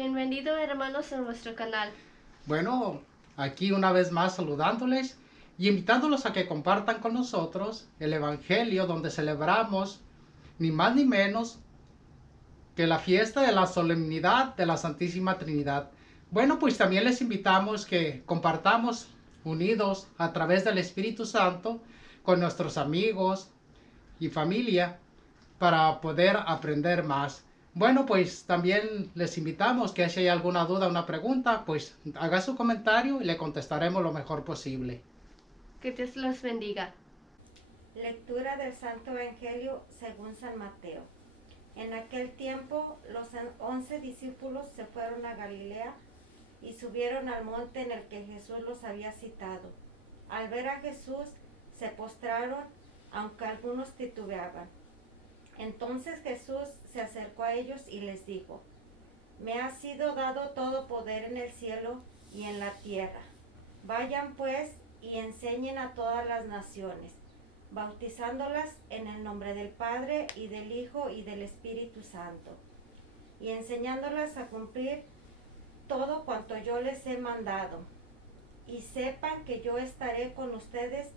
Bienvenido hermanos a nuestro canal. Bueno, aquí una vez más saludándoles y invitándolos a que compartan con nosotros el Evangelio donde celebramos ni más ni menos que la fiesta de la solemnidad de la Santísima Trinidad. Bueno, pues también les invitamos que compartamos unidos a través del Espíritu Santo con nuestros amigos y familia para poder aprender más. Bueno, pues también les invitamos que si hay alguna duda o una pregunta, pues haga su comentario y le contestaremos lo mejor posible. Que Dios los bendiga. Lectura del Santo Evangelio según San Mateo. En aquel tiempo los 11 discípulos se fueron a Galilea y subieron al monte en el que Jesús los había citado. Al ver a Jesús se postraron, aunque algunos titubeaban. Entonces Jesús se acercó a ellos y les dijo: Me ha sido dado todo poder en el cielo y en la tierra. Vayan pues y enseñen a todas las naciones, bautizándolas en el nombre del Padre y del Hijo y del Espíritu Santo, y enseñándolas a cumplir todo cuanto yo les he mandado. Y sepan que yo estaré con ustedes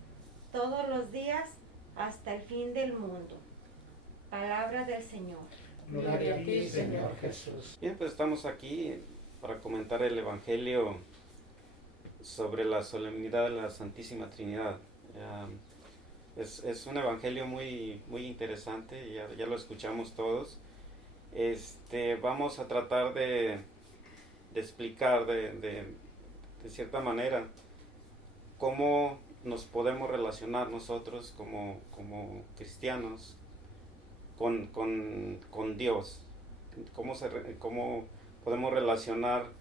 todos los días hasta el fin del mundo. Palabra del Señor. Gloria a ti, Señor Jesús. Bien, pues estamos aquí para comentar el Evangelio sobre la solemnidad de la Santísima Trinidad. Es un Evangelio muy interesante, ya lo escuchamos todos. Vamos a tratar de explicar de cierta manera cómo nos podemos relacionar nosotros como cristianos con Dios, cómo podemos relacionar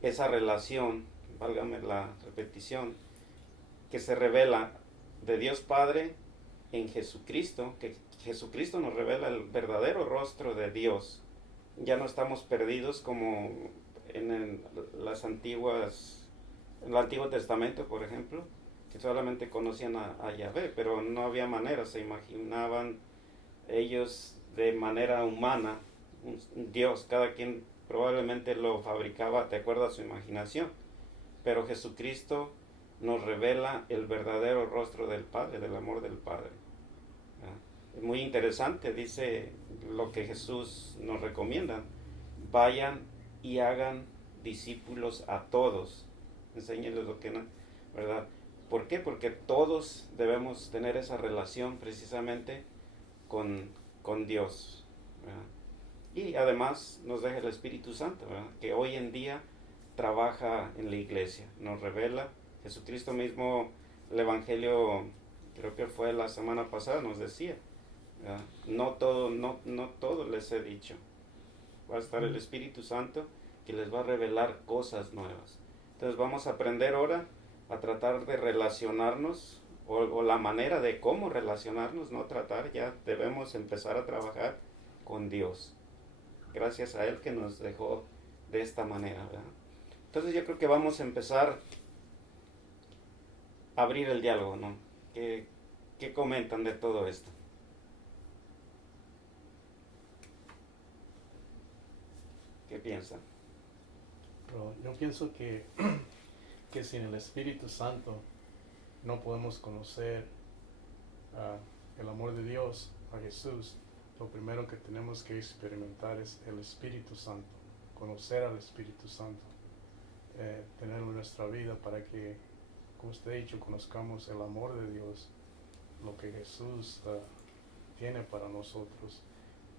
esa relación, válgame la repetición, que se revela de Dios Padre en Jesucristo, que Jesucristo nos revela el verdadero rostro de Dios. Ya no estamos perdidos como en el Antiguo Testamento, por ejemplo, que solamente conocían a Yahvé, pero no había manera, se imaginaban ellos de manera humana un Dios, cada quien probablemente lo fabricaba de acuerdo a su imaginación, pero Jesucristo nos revela el verdadero rostro del Padre, del amor del Padre. Es muy interesante, dice lo que Jesús nos recomienda: vayan y hagan discípulos a todos, enséñenles lo que no, ¿verdad? ¿Por qué? Porque todos debemos tener esa relación precisamente con Dios, ¿verdad? Y además nos deja el Espíritu Santo, ¿verdad?, que hoy en día trabaja en la iglesia, nos revela. Jesucristo mismo, el Evangelio, creo que fue la semana pasada, nos decía, ¿verdad?, no todo les he dicho. Va a estar el Espíritu Santo que les va a revelar cosas nuevas. Entonces vamos a aprender ahora a tratar de relacionarnos, o la manera de cómo relacionarnos, no tratar, ya debemos empezar a trabajar con Dios, gracias a Él que nos dejó de esta manera, ¿verdad? Entonces yo creo que vamos a empezar a abrir el diálogo, ¿no? ¿Qué comentan de todo esto? ¿Qué piensan? Pero yo pienso que sin el Espíritu Santo no podemos conocer el amor de Dios, a Jesús. Lo primero que tenemos que experimentar es el Espíritu Santo, conocer al Espíritu Santo, tenerlo en nuestra vida para que, como usted ha dicho, conozcamos el amor de Dios, lo que Jesús tiene para nosotros.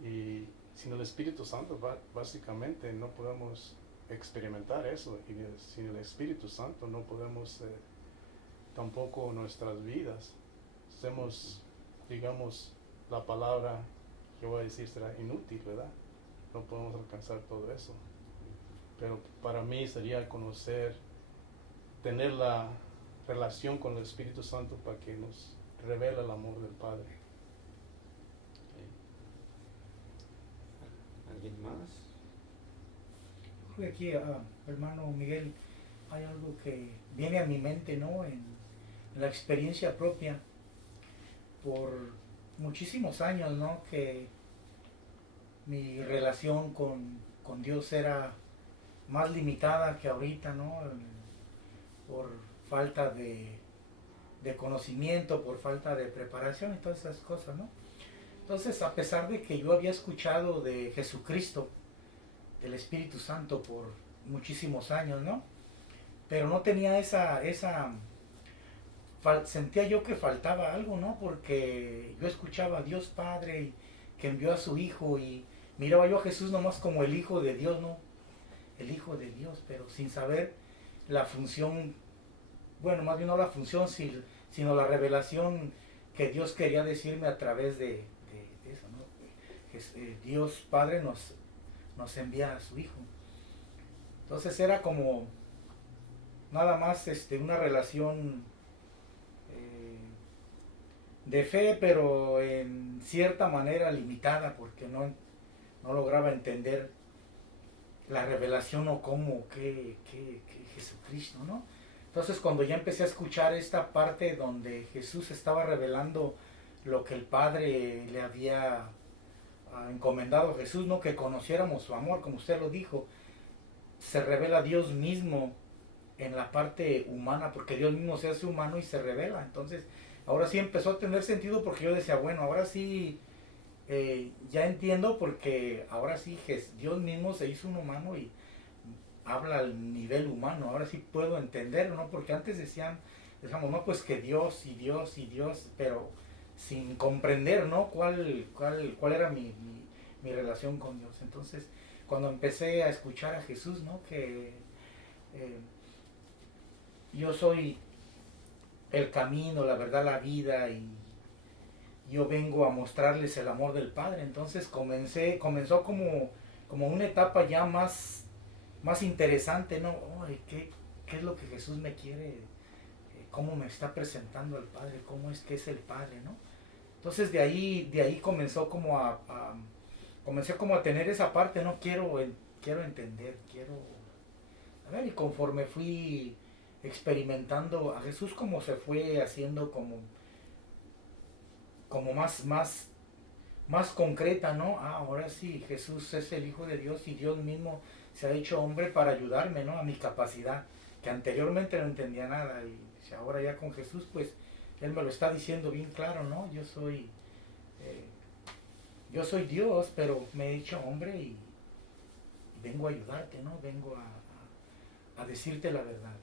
Y sin el Espíritu Santo básicamente no podemos experimentar eso, y sin el Espíritu Santo no podemos tampoco nuestras vidas. Hacemos, digamos, la palabra que voy a decir será inútil, ¿verdad? No podemos alcanzar todo eso. Pero para mí sería conocer, tener la relación con el Espíritu Santo para que nos revele el amor del Padre. ¿Alguien más? Creo que aquí, hermano Miguel, hay algo que viene a mi mente, ¿no? En la experiencia propia, por muchísimos años, ¿no? Que mi relación con Dios era más limitada que ahorita, ¿no? Por falta de conocimiento, por falta de preparación y todas esas cosas, ¿no? Entonces, a pesar de que yo había escuchado de Jesucristo, del Espíritu Santo por muchísimos años, ¿no? Pero no tenía sentía yo que faltaba algo, ¿no? Porque yo escuchaba a Dios Padre que envió a su Hijo y miraba yo a Jesús nomás como el Hijo de Dios, ¿no? El Hijo de Dios, pero sin saber la función, bueno, más bien no la función, sino la revelación que Dios quería decirme a través de eso, ¿no? Dios Padre nos envía a su Hijo. Entonces era como nada más una relación de fe, pero en cierta manera limitada, porque no lograba entender la revelación o cómo que Jesucristo, ¿no? Entonces cuando ya empecé a escuchar esta parte donde Jesús estaba revelando lo que el Padre le había encomendado a Jesús, ¿no? Que conociéramos su amor, como usted lo dijo, se revela Dios mismo en la parte humana, porque Dios mismo se hace humano y se revela. Entonces ahora sí empezó a tener sentido, porque yo decía, bueno, ahora sí ya entiendo, porque ahora sí Dios mismo se hizo un humano y habla al nivel humano. Ahora sí puedo entender, ¿no? Porque antes decíamos, no, pues que Dios y Dios y Dios, pero sin comprender, ¿no? cuál era mi relación con Dios. Entonces, cuando empecé a escuchar a Jesús, ¿no? Que yo soy el camino, la verdad, la vida, y yo vengo a mostrarles el amor del Padre. Entonces comenzó como una etapa ya más interesante, ¿no? Ay, ¿qué es lo que Jesús me quiere? ¿Cómo me está presentando al Padre? ¿Cómo es que es el Padre, no? Entonces de ahí comenzó comencé como a tener esa parte, ¿no? Quiero entender, a ver, y conforme fui experimentando a Jesús, como se fue haciendo como más concreta, ¿no? Ahora sí, Jesús es el Hijo de Dios y Dios mismo se ha hecho hombre para ayudarme, ¿no? A mi capacidad, que anteriormente no entendía nada, y ahora ya con Jesús, pues, Él me lo está diciendo bien claro, ¿no? Yo soy Dios, pero me he hecho hombre y vengo a ayudarte, ¿no? Vengo a decirte la verdad.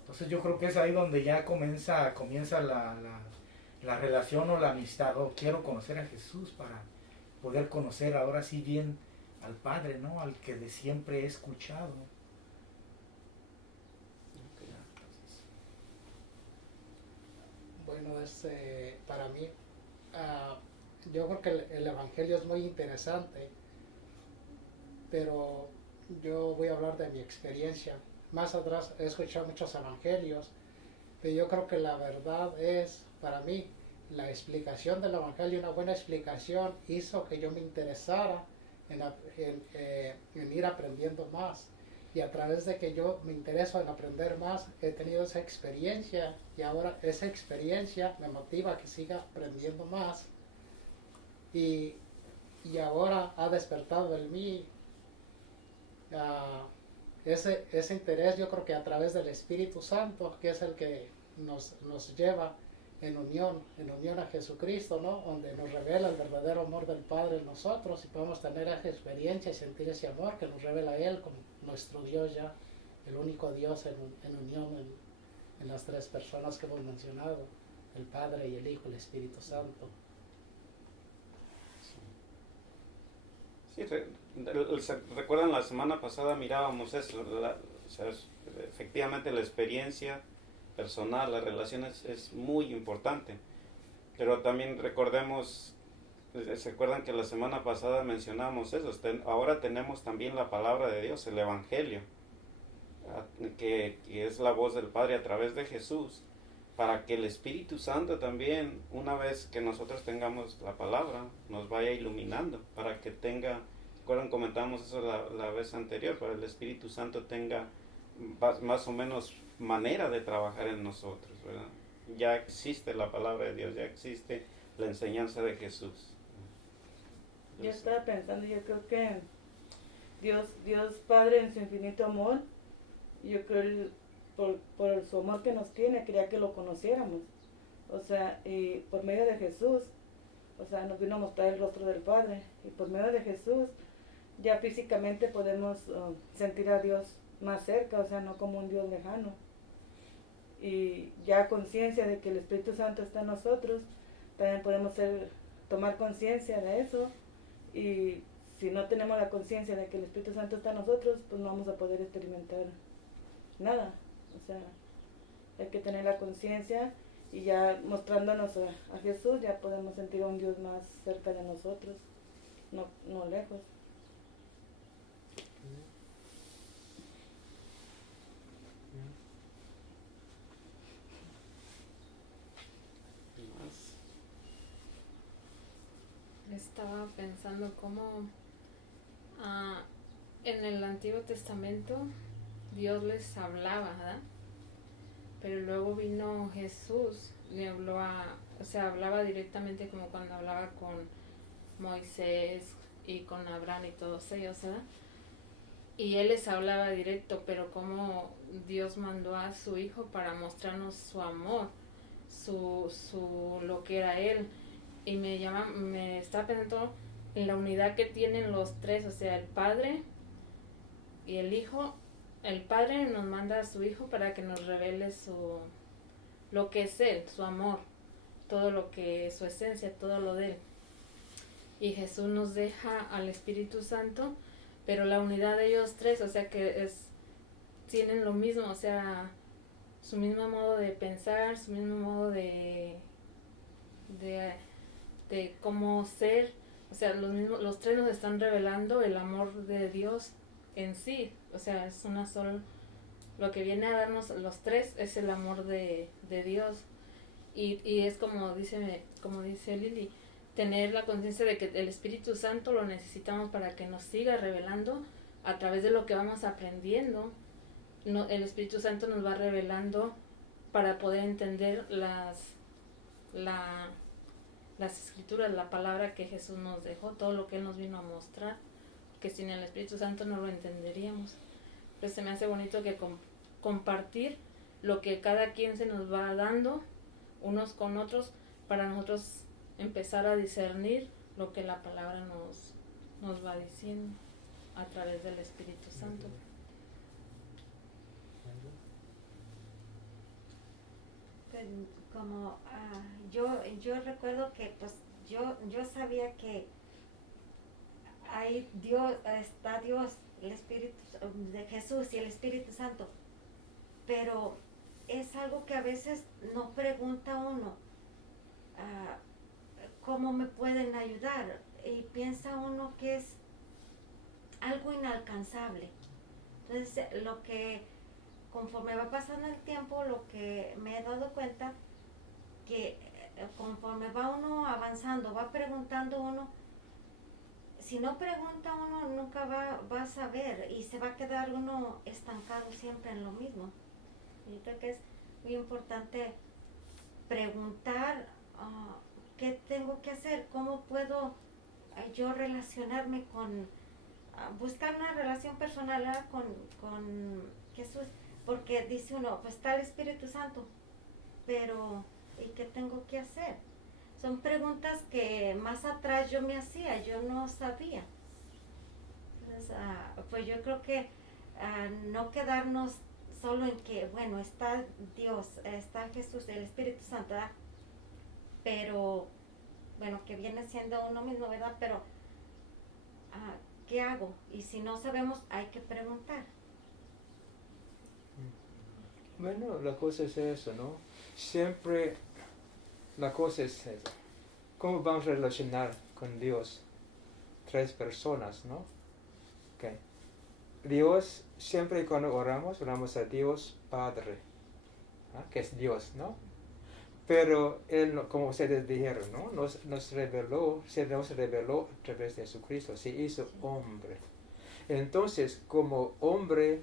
Entonces yo creo que es ahí donde ya comienza la relación o la amistad. Quiero conocer a Jesús para poder conocer ahora sí bien al Padre, ¿no? Al que de siempre he escuchado. Bueno, para mí, yo creo que el Evangelio es muy interesante, pero yo voy a hablar de mi experiencia. Más atrás he escuchado muchos evangelios, pero yo creo que la verdad es, para mí, la explicación del Evangelio, una buena explicación, hizo que yo me interesara en ir aprendiendo más. Y a través de que yo me intereso en aprender más, he tenido esa experiencia, y ahora esa experiencia me motiva a que siga aprendiendo más. Y ahora ha despertado en mí ese interés, yo creo que a través del Espíritu Santo, que es el que nos lleva en unión a Jesucristo, ¿no? Donde nos revela el verdadero amor del Padre en nosotros, y podemos tener esa experiencia y sentir ese amor que nos revela Él como nuestro Dios, ya el único Dios en unión en las tres personas que hemos mencionado, el Padre y el Hijo y el Espíritu Santo. Sí, recuerdan la semana pasada mirábamos eso, efectivamente la experiencia personal, la relación es muy importante, pero también se acuerdan que la semana pasada mencionamos eso, ahora tenemos también la palabra de Dios, el Evangelio, que es la voz del Padre a través de Jesús, para que el Espíritu Santo también, una vez que nosotros tengamos la palabra, nos vaya iluminando, para que recuerdan, comentamos eso la vez anterior, para que el Espíritu Santo tenga más o menos manera de trabajar en nosotros, ¿verdad? Ya existe la palabra de Dios, ya existe la enseñanza de Jesús. Yo estaba pensando, yo creo que Dios Padre en su infinito amor, yo creo por su amor que nos tiene, quería que lo conociéramos. O sea, y por medio de Jesús, o sea, nos vino a mostrar el rostro del Padre. Y por medio de Jesús, ya físicamente podemos sentir a Dios más cerca, o sea, no como un Dios lejano. Y ya conciencia de que el Espíritu Santo está en nosotros, también podemos tomar conciencia de eso. Y si no tenemos la conciencia de que el Espíritu Santo está en nosotros, pues no vamos a poder experimentar nada. O sea, hay que tener la conciencia y ya mostrándonos a Jesús ya podemos sentir a un Dios más cerca de nosotros, no lejos. Más. Estaba pensando cómo en el Antiguo Testamento Dios les hablaba, ¿verdad? Pero luego vino Jesús, le habló o sea, hablaba directamente como cuando hablaba con Moisés y con Abraham y todos ellos, ¿verdad? Y él les hablaba directo, pero como Dios mandó a su Hijo para mostrarnos su amor, lo que era Él. Y me estaba pensando en la unidad que tienen los tres, o sea, el Padre y el Hijo. El Padre nos manda a su Hijo para que nos revele lo que es Él, su amor, todo lo que es su esencia, todo lo de Él. Y Jesús nos deja al Espíritu Santo, pero la unidad de ellos tres, o sea que tienen lo mismo, o sea, su mismo modo de pensar, su mismo modo de cómo ser, o sea, los tres nos están revelando el amor de Dios en sí, o sea, es una sola, lo que viene a darnos los tres es el amor de Dios, y es como dice Lili, tener la conciencia de que el Espíritu Santo lo necesitamos para que nos siga revelando a través de lo que vamos aprendiendo. El Espíritu Santo nos va revelando para poder entender las escrituras, la palabra que Jesús nos dejó, todo lo que Él nos vino a mostrar, que sin el Espíritu Santo no lo entenderíamos. Pues se me hace bonito que compartir lo que cada quien se nos va dando unos con otros para nosotros empezar a discernir lo que la palabra nos va diciendo a través del Espíritu Santo. Pues, como yo recuerdo que pues yo sabía que ahí está Dios, el Espíritu de Jesús y el Espíritu Santo, pero es algo que a veces no pregunta uno cómo me pueden ayudar, y piensa uno que es algo inalcanzable. Entonces lo que conforme va pasando el tiempo, lo que me he dado cuenta que conforme va uno avanzando, va preguntando uno, si no pregunta uno nunca va a saber y se va a quedar uno estancado siempre en lo mismo. Yo creo que es muy importante preguntar qué tengo que hacer, cómo puedo yo relacionarme buscar una relación personal con Jesús, porque dice uno, pues está el Espíritu Santo, pero ¿y qué tengo que hacer? Son preguntas que más atrás yo me hacía, yo no sabía. Entonces, pues yo creo que no quedarnos solo en que, bueno, está Dios, está Jesús, el Espíritu Santo, ¿verdad? Pero, bueno, que viene siendo uno mismo, ¿verdad? Pero, ¿qué hago? Y si no sabemos, hay que preguntar. Bueno, la cosa es eso, ¿no? Siempre la cosa es esa. ¿Cómo vamos a relacionar con Dios? Tres personas, ¿no? Okay. Dios, siempre cuando oramos a Dios Padre, ¿no? Que es Dios, ¿no? Pero Él, como ustedes dijeron, ¿no? Nos reveló a través de Jesucristo, se hizo hombre. Entonces, como hombre,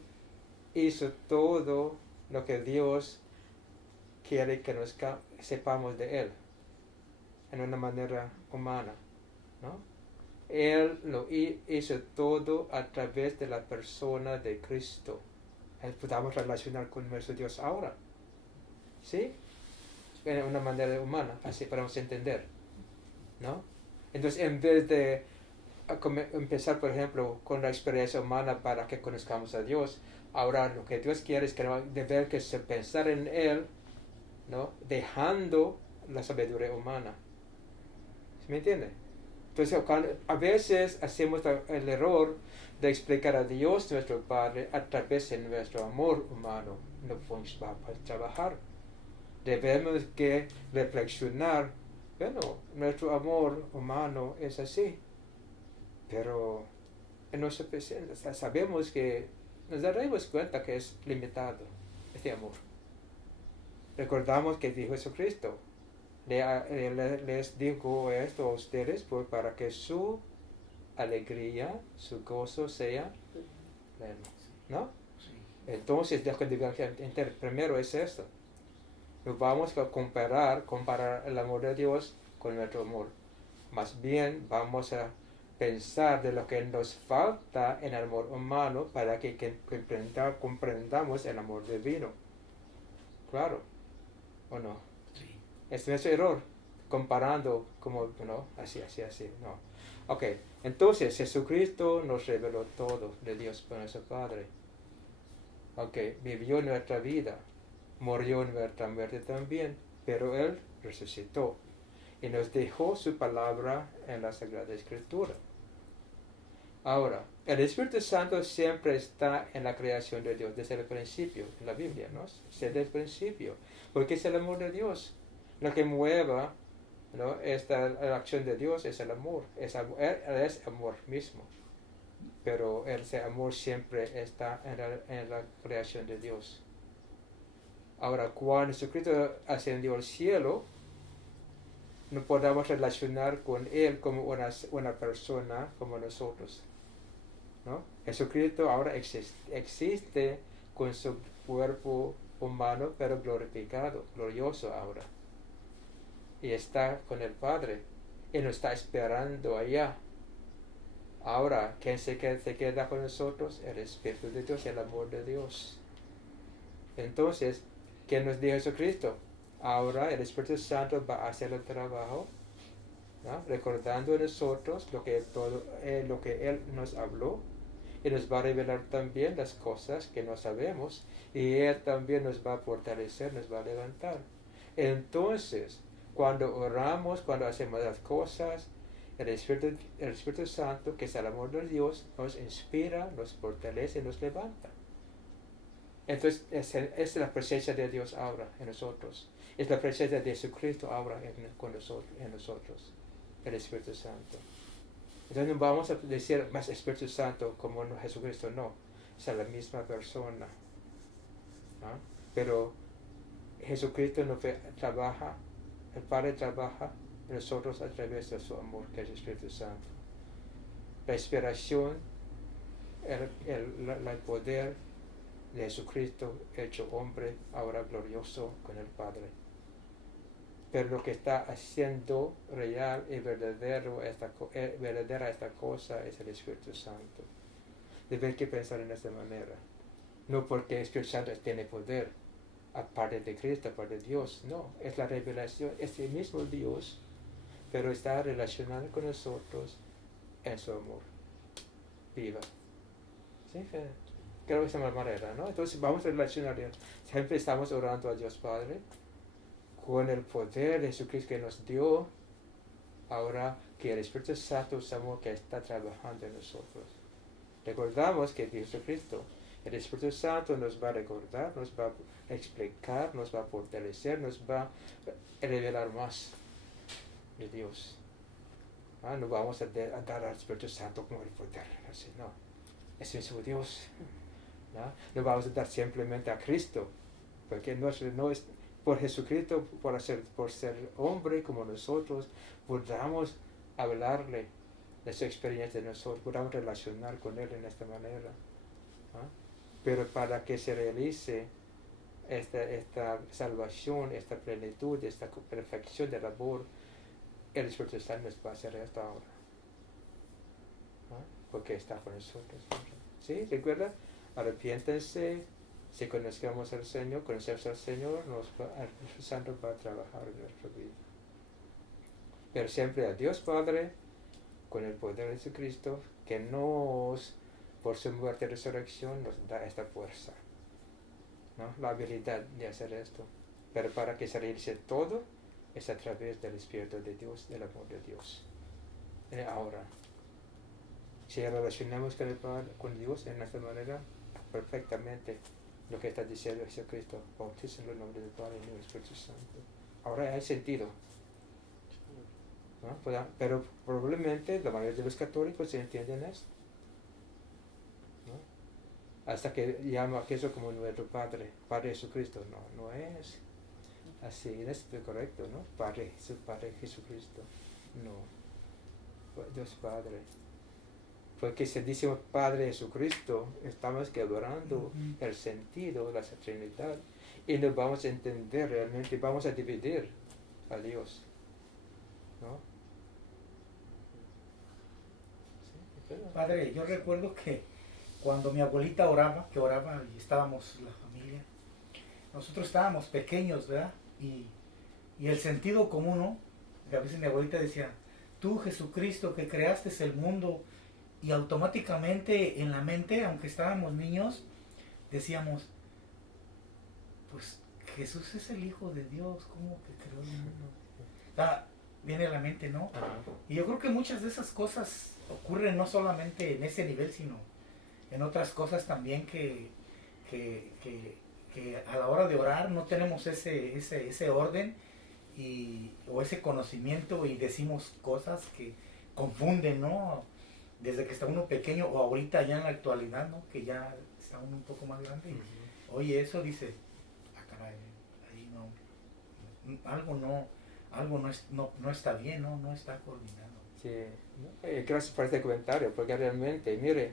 hizo todo lo que Dios quiere que nos sepamos de Él, en una manera humana, ¿no? Él lo hizo todo a través de la persona de Cristo. Podamos relacionar con nuestro Dios ahora. ¿Sí? De una manera humana, así podemos entender. ¿No? Entonces, en vez de empezar, por ejemplo, con la experiencia humana para que conozcamos a Dios, ahora lo que Dios quiere es que debemos que pensar en Él, ¿no? Dejando la sabiduría humana. ¿Sí me entiende? Entonces, a veces hacemos el error de explicar a Dios, nuestro Padre, a través de nuestro amor humano. No va a trabajar. Debemos que reflexionar, bueno, nuestro amor humano es así, pero en nuestra presencia sabemos que nos daremos cuenta que es limitado este amor. Recordamos que dijo Jesucristo, les digo esto a ustedes para que su alegría, su gozo sea pleno, ¿no? Entonces, primero es esto. No vamos a comparar el amor de Dios con nuestro amor. Más bien vamos a pensar de lo que nos falta en el amor humano para que comprendamos el amor divino. Claro, ¿o no? Sí. Este es nuestro error, comparando como, ¿no? Así, no. Ok, entonces Jesucristo nos reveló todo de Dios por nuestro Padre. Ok, vivió nuestra vida, murió nuestra muerte también, pero Él resucitó y nos dejó su palabra en la Sagrada Escritura. Ahora, el Espíritu Santo siempre está en la creación de Dios desde el principio, en la Biblia, ¿no? Desde el principio, porque es el amor de Dios. Lo que mueva, ¿no? La acción de Dios es el amor, Él es amor mismo. Pero ese amor siempre está en la creación de Dios. Ahora, cuando Jesucristo ascendió al cielo, no podemos relacionar con Él como una persona como nosotros, ¿no? Jesucristo ahora existe con su cuerpo humano, pero glorificado, glorioso ahora. Y está con el Padre. Y nos está esperando allá. Ahora, ¿quién se queda con nosotros? El Espíritu de Dios, el amor de Dios. Entonces, ¿qué nos dijo Jesucristo? Ahora el Espíritu Santo va a hacer el trabajo, ¿no? Recordando a nosotros lo que Él nos habló, y nos va a revelar también las cosas que no sabemos, y Él también nos va a fortalecer, nos va a levantar. Entonces, cuando oramos, cuando hacemos las cosas, el Espíritu Santo, que es el amor de Dios, nos inspira, nos fortalece, nos levanta. Entonces, es la presencia de Dios ahora en nosotros. Es la presencia de Jesucristo ahora en nosotros, el Espíritu Santo. Entonces no vamos a decir más Espíritu Santo como Jesucristo, no. Es la misma persona, ¿no? Pero Jesucristo trabaja, el Padre trabaja en nosotros a través de su amor, que es el Espíritu Santo. La inspiración, el poder de Jesucristo hecho hombre, ahora glorioso con el Padre. Pero lo que está haciendo real y verdadera esta cosa es el Espíritu Santo. Deben que pensar en esta manera. No porque el Espíritu Santo tiene poder, aparte de Cristo, aparte de Dios. No, es la revelación, es el mismo Dios, pero está relacionado con nosotros en su amor. Viva. ¿Sí? Creo que es una manera, ¿no? Entonces vamos a relacionar. Siempre estamos orando a Dios Padre con el poder de Jesucristo que nos dio. Ahora que el Espíritu Santo es amor que está trabajando en nosotros. Recordamos que Jesucristo, el Espíritu Santo nos va a recordar, nos va a explicar, nos va a fortalecer, nos va a revelar más de Dios. No vamos a dar al Espíritu Santo como el poder, así, no. Es el mismo Dios. No vamos a dar simplemente a Cristo, porque no es por Jesucristo, por ser hombre como nosotros, podamos hablarle de su experiencia de nosotros, podamos relacionar con Él en esta manera. Pero para que se realice esta salvación, esta plenitud, esta perfección del amor, el Espíritu Santo nos va a hacer esto ahora. porque está con nosotros. ¿Sí? ¿Recuerda? Arrepiéntense, si conozcamos al Señor, conocemos al Señor, el Espíritu Santo va a trabajar en nuestra vida. Pero siempre a Dios Padre, con el poder de Jesucristo, que nos, por su muerte y resurrección, nos da esta fuerza, ¿no? La habilidad de hacer esto. Pero para que se realice todo, es a través del Espíritu de Dios, del amor de Dios. Ahora, si relacionamos con Dios en esta manera, perfectamente lo que está diciendo Jesucristo, bautiza en el nombre del Padre y del Espíritu Santo. Ahora hay sentido, ¿no? Pero probablemente la mayoría de los católicos entienden esto, ¿no? Hasta que llama a Jesús como nuestro Padre, Padre Jesucristo. No es así, no es correcto, ¿no? Padre Jesucristo, no, Dios Padre. Porque si decimos Padre Jesucristo, estamos que adorando el sentido de la Trinidad y no vamos a entender realmente, vamos a dividir a Dios, ¿no? Sí, Padre, yo recuerdo que cuando mi abuelita oraba, y estábamos la familia, nosotros estábamos pequeños, ¿verdad? Y el sentido común, ¿no? Que a veces mi abuelita decía, tú Jesucristo que creaste el mundo, y automáticamente en la mente, aunque estábamos niños, decíamos, pues Jesús es el Hijo de Dios, ¿cómo que creó el mundo? Viene a la mente, ¿no? Y yo creo que muchas de esas cosas ocurren no solamente en ese nivel, sino en otras cosas también que a la hora de orar no tenemos ese orden o ese conocimiento y decimos cosas que confunden, ¿no? Desde que está uno pequeño o ahorita ya en la actualidad, ¿no? Que ya está uno un poco más grande y oye eso, dice, caray, ahí algo no está bien, no está coordinado. Sí, gracias por este comentario, porque realmente, mire,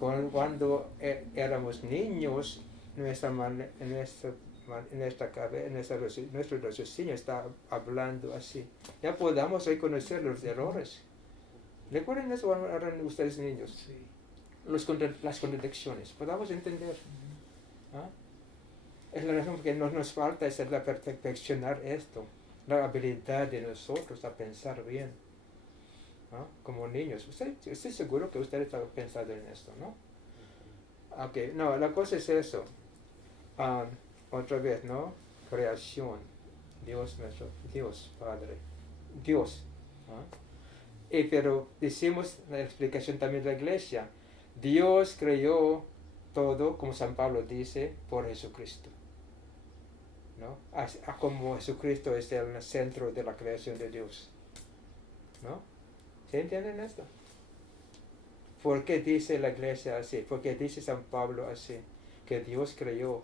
cuando éramos niños, nuestro raciocinio está hablando así. Ya podamos reconocer los errores. ¿Recuerden eso ahora ustedes niños? Sí. Las contradicciones, podamos entender. ¿Ah? Es la razón que nos falta es la perfeccionar esto, la habilidad de nosotros a pensar bien. ¿Ah? Como niños. Estoy seguro que ustedes están pensando en esto, ¿no? Ok, no, la cosa es eso. Otra vez, ¿no? Creación. Dios nuestro, Dios Padre. Dios. ¿Ah? Pero decimos la explicación también de la iglesia, Dios creó todo, como San Pablo dice, por Jesucristo, ¿no? Como Jesucristo es el centro de la creación de Dios, ¿no? ¿Se entienden esto? ¿Por qué dice la iglesia así? ¿Por qué dice San Pablo así? Que Dios creó,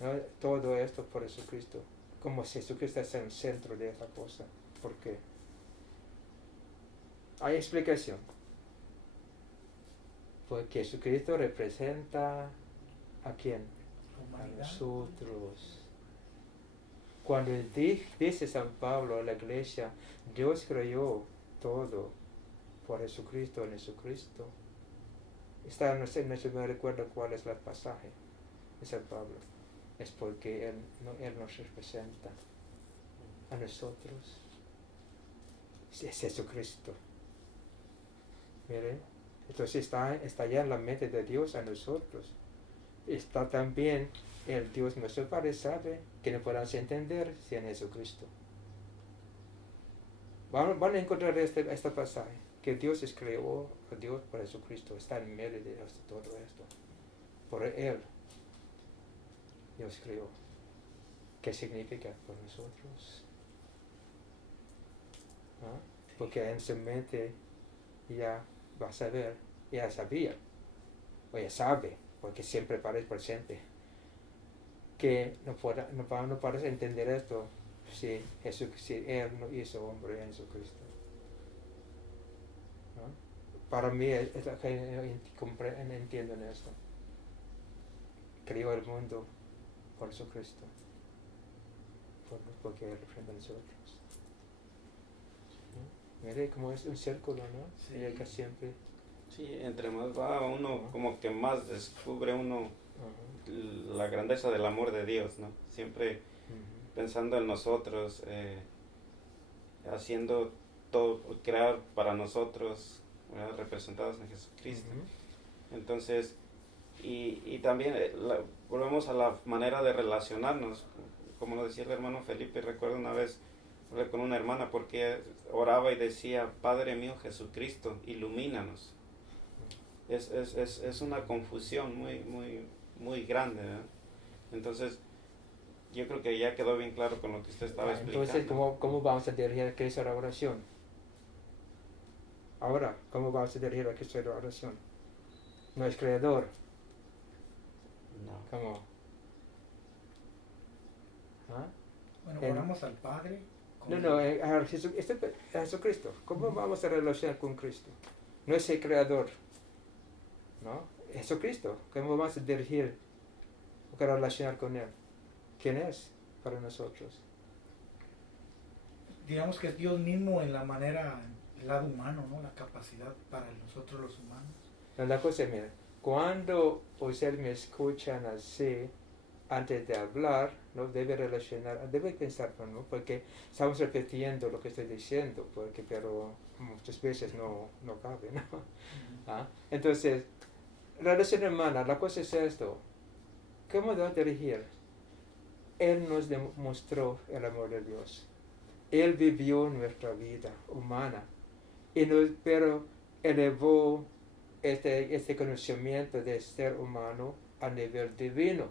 ¿no? Todo esto por Jesucristo, como si Jesucristo es el centro de esa cosa. ¿Por qué? Hay explicación. Porque Jesucristo representa ¿a quién? A nosotros. Cuando dice San Pablo a la iglesia, Dios creó todo por Jesucristo, en Jesucristo. No me recuerdo cuál es el pasaje de San Pablo. Es porque Él nos representa a nosotros. Es Jesucristo. Mire, entonces está ya en la mente de Dios a nosotros. Está también el Dios nuestro Padre sabe que no podamos entender si en Jesucristo. Van a encontrar este pasaje, que Dios creó a Dios por Jesucristo, está en medio de todo esto. Por Él, Dios creó. ¿Qué significa por nosotros? ¿Ah? Porque en su mente ya va a saber, ya sabía, o ya sabe, porque siempre parece presente, que no parece entender esto si Él no hizo hombre en Jesucristo. ¿No? Para mí es la que entiendo en esto. Creó el mundo por Jesucristo, porque Él representa a nosotros. Mire cómo es un círculo, ¿no? Sí. Y acá siempre Sí, entre más va uno, como que más descubre uno la grandeza del amor de Dios, ¿no? Siempre pensando en nosotros, haciendo todo, crear para nosotros, ¿verdad? Representados en Jesucristo. Entonces, y también volvemos a la manera de relacionarnos, como lo decía el hermano Felipe. Recuerdo una vez hablé con una hermana porque oraba y decía: Padre mío Jesucristo, ilumínanos. Es una confusión muy grande, ¿verdad? Entonces, yo creo que ya quedó bien claro con lo que usted estaba explicando. Entonces, ¿cómo vamos a dirigir a Cristo a la oración? Ahora, ¿cómo vamos a dirigir a Cristo a la oración? No es creador. No. ¿Cómo? ¿Ah? Bueno, En- oramos al Padre. No, a Jesucristo. ¿Cómo vamos a relacionar con Cristo? No es el creador, ¿no? Jesucristo. ¿Cómo vamos a dirigir o que relacionar con Él? ¿Quién es para nosotros? Digamos que es Dios mismo en la manera, el lado humano, ¿no? La capacidad para nosotros los humanos. No, la cosa es, mira, cuando ustedes me escuchan así, antes de hablar, no debe relacionar, debe pensar, ¿no? Porque estamos repitiendo lo que estoy diciendo, pero muchas veces no cabe, ¿no? ¿Ah? Entonces, la relación humana, la cosa es esto: ¿cómo debo dirigir? Él nos demostró el amor de Dios. Él vivió nuestra vida humana, pero elevó este conocimiento de ser humano a nivel divino.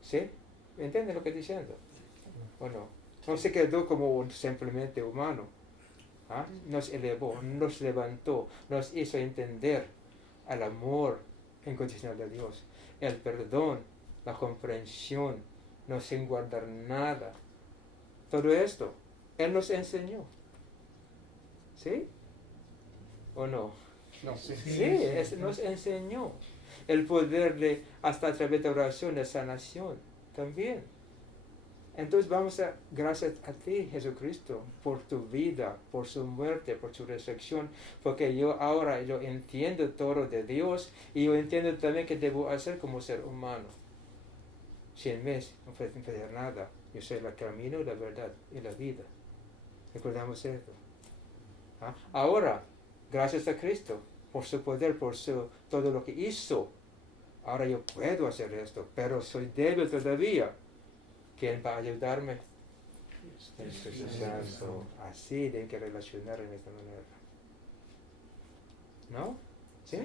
¿Sí? ¿Me entienden lo que estoy diciendo? ¿O no? No se quedó como simplemente humano. ¿Ah? Nos elevó, nos levantó, nos hizo entender el amor incondicional de Dios, el perdón, la comprensión, no sin guardar nada. Todo esto, Él nos enseñó. ¿Sí? ¿O no? No, sí. Sí, nos enseñó el poder de, hasta a través de oración, de sanación también. Entonces vamos a, gracias a ti, Jesucristo, por tu vida, por su muerte, por su resurrección, porque yo entiendo todo de Dios y yo entiendo también que debo hacer como ser humano. Sin mí no puedo hacer nada. Yo soy el camino, la verdad y la vida. Recordamos eso. ¿Ah? Ahora, gracias a Cristo, por su poder, por todo lo que hizo, ahora yo puedo hacer esto, pero soy débil todavía. ¿Quién va a ayudarme? El Espíritu Santo. Así de que relacionar en esta manera. ¿No? ¿Sí?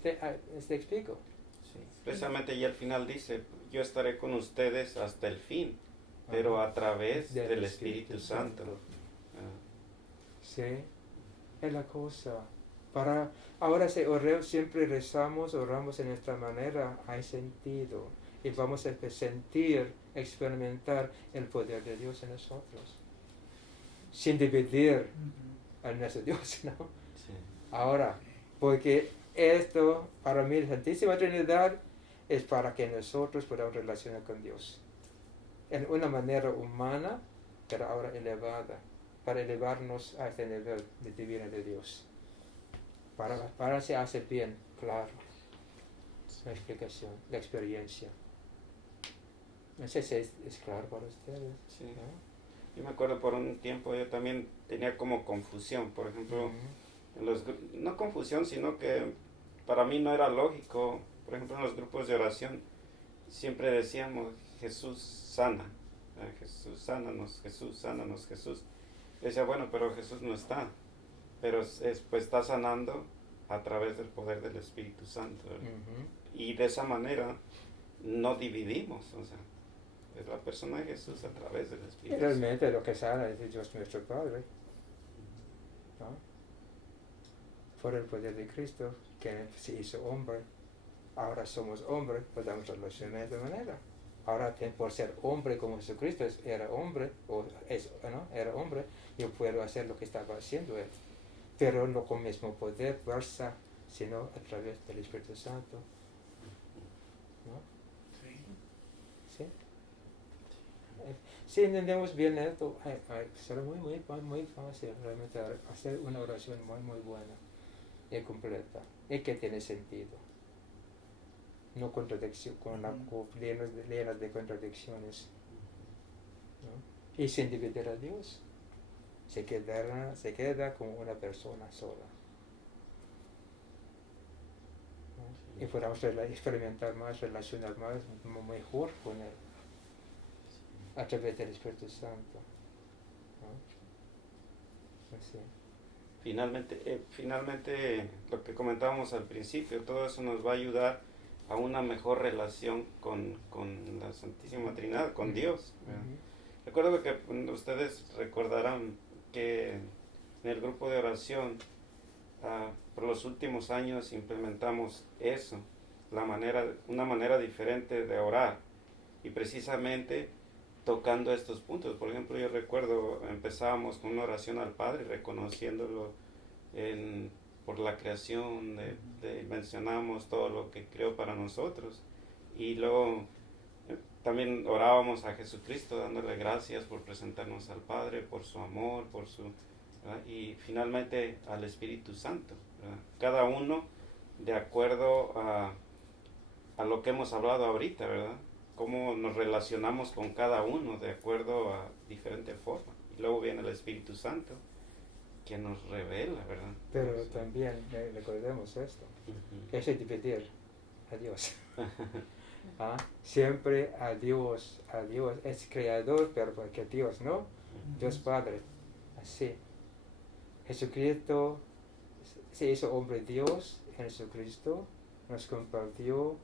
¿Te explico? Sí. Precisamente y al final dice: yo estaré con ustedes hasta el fin, pero a través del Espíritu Santo. Sí, es la cosa. Ahora siempre oramos en nuestra manera, hay sentido. Y vamos a sentir, experimentar el poder de Dios en nosotros. Sin dividir a nuestro Dios, ¿no? Sí. Ahora, porque esto, para mí, la Santísima Trinidad es para que nosotros podamos relacionar con Dios. En una manera humana, pero ahora elevada, para elevarnos a este nivel de divino de Dios. Para se hace bien, claro, la explicación, la experiencia. No sé si es claro para ustedes. Sí. ¿No? Yo me acuerdo por un tiempo yo también tenía como confusión, por ejemplo, no confusión, sino que para mí no era lógico. Por ejemplo, en los grupos de oración siempre decíamos: Jesús sana, Jesús sánanos, Jesús sánanos, Jesús. Yo decía, bueno, pero Jesús no está, pero pues está sanando a través del poder del Espíritu Santo. Y de esa manera no dividimos, o sea, es la persona de Jesús a través del Espíritu Santo. Realmente lo que sana es Dios nuestro Padre, ¿no? Por el poder de Cristo, que se hizo hombre. Ahora somos hombres, podemos relacionar de esta manera. Ahora, por ser hombre como Jesucristo era hombre, era hombre, yo puedo hacer lo que estaba haciendo Él. Pero no con el mismo poder, fuerza, sino a través del Espíritu Santo. ¿No? ¿Sí? Si entendemos bien esto, será muy fácil realmente hacer una oración muy buena. y completa y que tiene sentido. No contradicción, llenas de contradicciones. ¿No? Y sin dividir a Dios, se queda como una persona sola. ¿No? Y podamos experimentar más, relacionar más, mejor con Él, a través del Espíritu Santo. ¿No? Así. Finalmente, lo que comentábamos al principio, todo eso nos va a ayudar a una mejor relación con la Santísima Trinidad, con Dios. Recuerdo que ustedes recordarán que en el grupo de oración, por los últimos años implementamos eso, una manera diferente de orar, y precisamente tocando estos puntos. Por ejemplo, yo recuerdo, empezábamos con una oración al Padre, reconociéndolo por la creación, mencionamos todo lo que creó para nosotros, y luego también orábamos a Jesucristo dándole gracias por presentarnos al Padre, por su amor, ¿verdad? Y finalmente al Espíritu Santo, ¿verdad? Cada uno de acuerdo a lo que hemos hablado ahorita, ¿verdad? Cómo nos relacionamos con cada uno de acuerdo a diferente forma. Y luego viene el Espíritu Santo que nos revela, ¿verdad? Pero también recordemos esto, es dividir a Dios. Siempre a Dios es creador, pero porque Dios, ¿no? Dios Padre, así. Jesucristo se hizo hombre Dios, Jesucristo nos compartió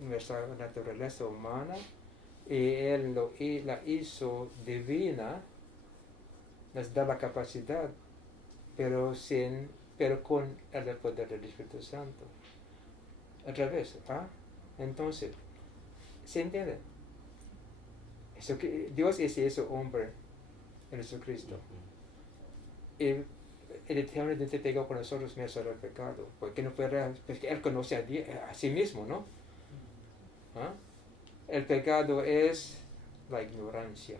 nuestra naturaleza humana, y Él la hizo divina, nos da la capacidad, pero con el poder del Espíritu Santo. Otra vez, entonces, ¿se entiende? Dios se hizo hombre en Jesucristo. Y el eternamente pegó con nosotros menos el pecado, porque no puede, porque Él conoce a sí mismo, ¿no? El pecado es la ignorancia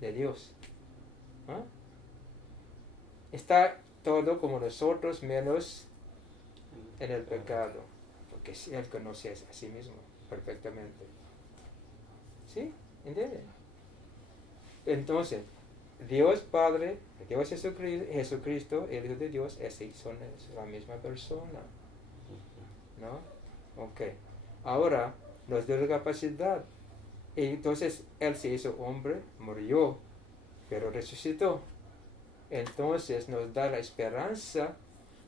de Dios. Está todo como nosotros menos en el pecado, porque Él conoce a sí mismo perfectamente. ¿Sí? ¿Entienden? Entonces, Dios Padre, Dios Jesucristo, el Hijo de Dios, es la misma persona. ¿No? Ok. Ahora, nos dio la capacidad. Y entonces, Él se hizo hombre, murió, pero resucitó. Entonces, nos da la esperanza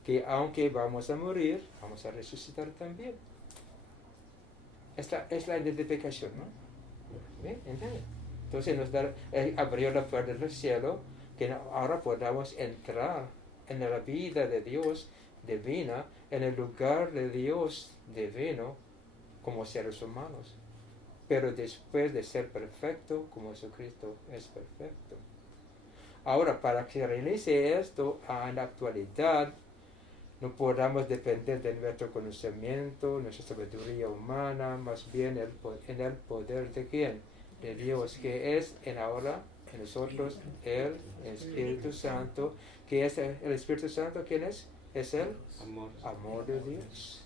que aunque vamos a morir, vamos a resucitar también. Esta es la identificación, ¿no? ¿Bien? ¿Entienden? Entonces nos abrió la puerta del cielo, que ahora podamos entrar en la vida de Dios divina, en el lugar de Dios divino, como seres humanos. Pero después de ser perfecto, como Jesucristo es perfecto. Ahora, para que realice esto en la actualidad, no podamos depender de nuestro conocimiento, nuestra sabiduría humana, más bien en el poder de ¿quién? De Dios, que es ahora en nosotros el Espíritu Santo, que es el Espíritu Santo, ¿quién es? Es el amor de Dios.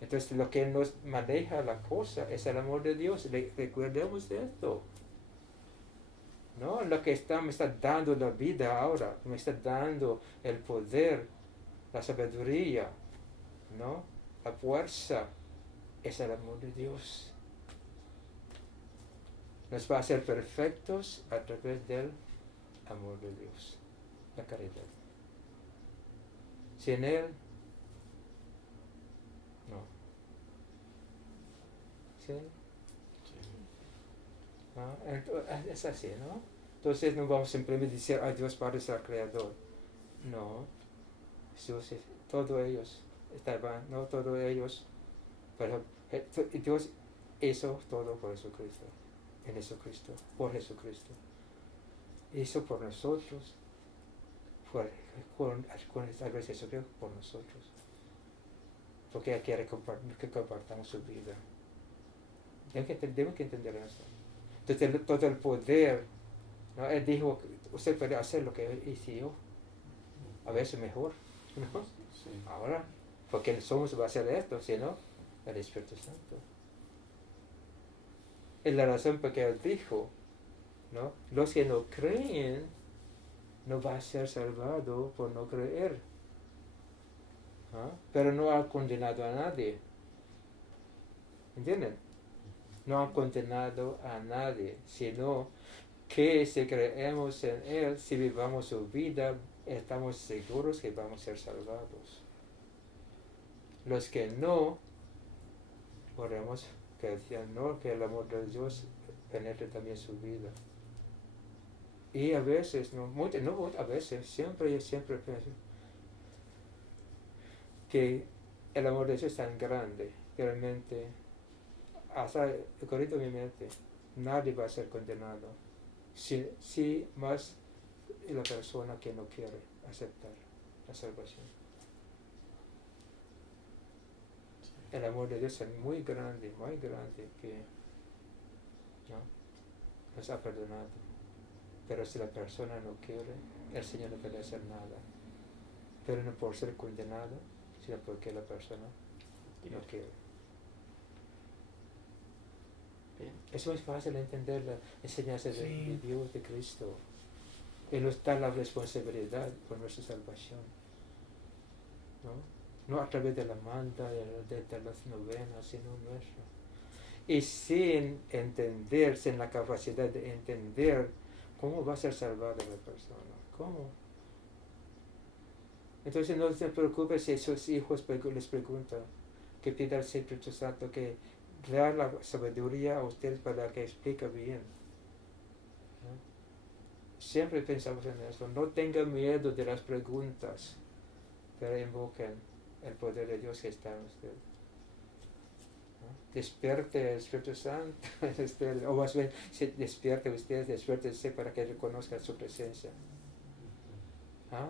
Entonces lo que nos maneja la cosa es el amor de Dios. Recordemos esto. ¿No? Lo que me está dando la vida ahora, me está dando el poder, la sabiduría, ¿no? La fuerza, es el amor de Dios. Nos va a hacer perfectos a través del amor de Dios, la caridad. Sin Él, no. ¿Sí? ¿No? Es así, ¿no? Entonces no vamos simplemente a decir, Dios Padre es el Creador. No. Jesús, todos ellos estaban, no todos ellos, pero Dios hizo todo por Jesucristo. En Jesucristo, por Jesucristo. Hizo por nosotros, a veces Jesucristo por nosotros. Porque Él quiere que compartamos su vida. Debemos que entender eso. Entonces todo el poder, ¿no? Él dijo, usted puede hacer lo que hice yo, a veces mejor. ¿no? Sí. Ahora, porque somos va a ser esto, sino el Espíritu Santo. Es la razón por que Él dijo, ¿no? Los que no creen no va a ser salvado por no creer. ¿Ah? Pero no ha condenado a nadie. ¿Entienden? No ha condenado a nadie, sino que si creemos en Él, si vivamos su vida, estamos seguros que vamos a ser salvados. Los que no, oremos que el Señor, que el amor de Dios penetre también su vida. Y a veces, a veces, siempre pienso que el amor de Dios es tan grande, que realmente, hasta el corrido de mi mente, nadie va a ser condenado. Si más la persona que no quiere aceptar la salvación. El amor de Dios es muy grande que ¿no? Nos ha perdonado. Pero si la persona no quiere, el Señor no puede hacer nada. Pero no por ser condenado, sino porque la persona no quiere. Bien. Es muy fácil entender la enseñanza de Sí. Dios, de Cristo. Él nos da la responsabilidad por nuestra salvación. No a través de la manta, de las novenas, sino nuestra. Y sin entender, sin la capacidad de entender cómo va a ser salvada la persona. ¿Cómo? Entonces no se preocupe si sus hijos les preguntan, que pida al Espíritu Santo que da la sabiduría a ustedes para que explique bien. ¿No? Siempre pensamos en eso. No tengan miedo de las preguntas, pero invoquen el poder de Dios que está en usted. ¿No? Despierte el Espíritu Santo, o más bien, despierte usted, despiértese para que reconozcan su presencia. ¿Ah?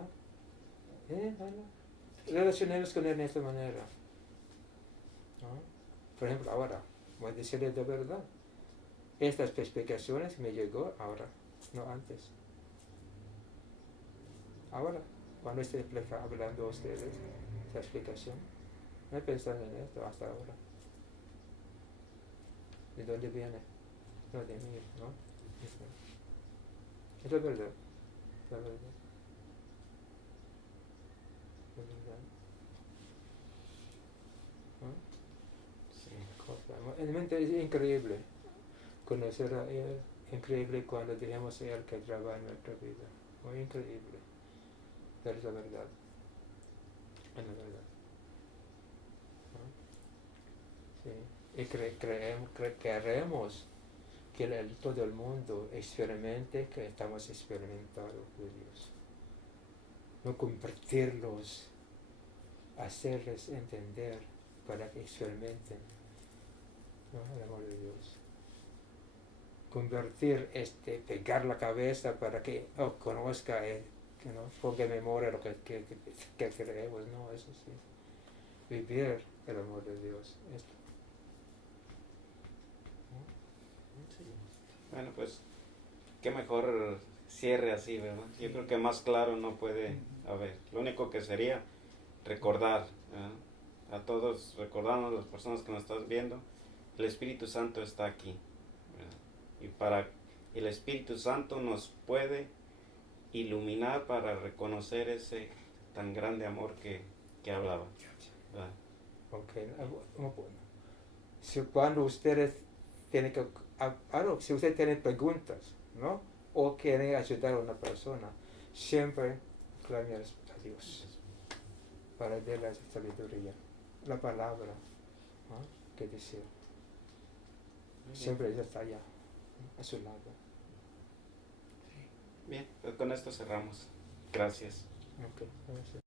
Relacionemos con Él de esta manera. ¿No? Por ejemplo, ahora, voy a decirle de verdad. Estas explicaciones me llegó ahora, no antes. Ahora, cuando estoy hablando a ustedes, esta explicación, no he pensado en esto hasta ahora. ¿De dónde viene? No de mí, ¿no? Es la verdad, la verdad. La verdad. ¿No? Sí. Realmente es increíble conocer a Él, increíble cuando dejemos a Él que trabaje en nuestra vida, muy increíble, pero es la verdad, es la verdad. ¿No? Sí. Y queremos que todo el mundo experimente que estamos experimentados de Dios, no convertirlos, hacerles entender para que experimenten, ¿no? El amor de Dios. Convertir, pegar la cabeza para que conozca, que no ponga en memoria lo que creemos, no, eso sí. Vivir el amor de Dios. Esto. ¿No? Sí. Bueno, pues, qué mejor cierre así, ¿verdad? Yo creo que más claro no puede haber. Lo único que sería recordar, a todos, recordarnos, las personas que nos están viendo, el Espíritu Santo está aquí, ¿verdad? Y para el Espíritu Santo nos puede iluminar para reconocer ese tan grande amor que hablaba, ¿verdad? Okay. Cuando ustedes tienen que, si ustedes tienen preguntas, ¿no? O quieren ayudar a una persona, siempre clamen a Dios para dar la sabiduría, la palabra, ¿no? Que decir. Siempre ella está allá, a su lado. Bien, pues con esto cerramos. Gracias. Okay. Gracias.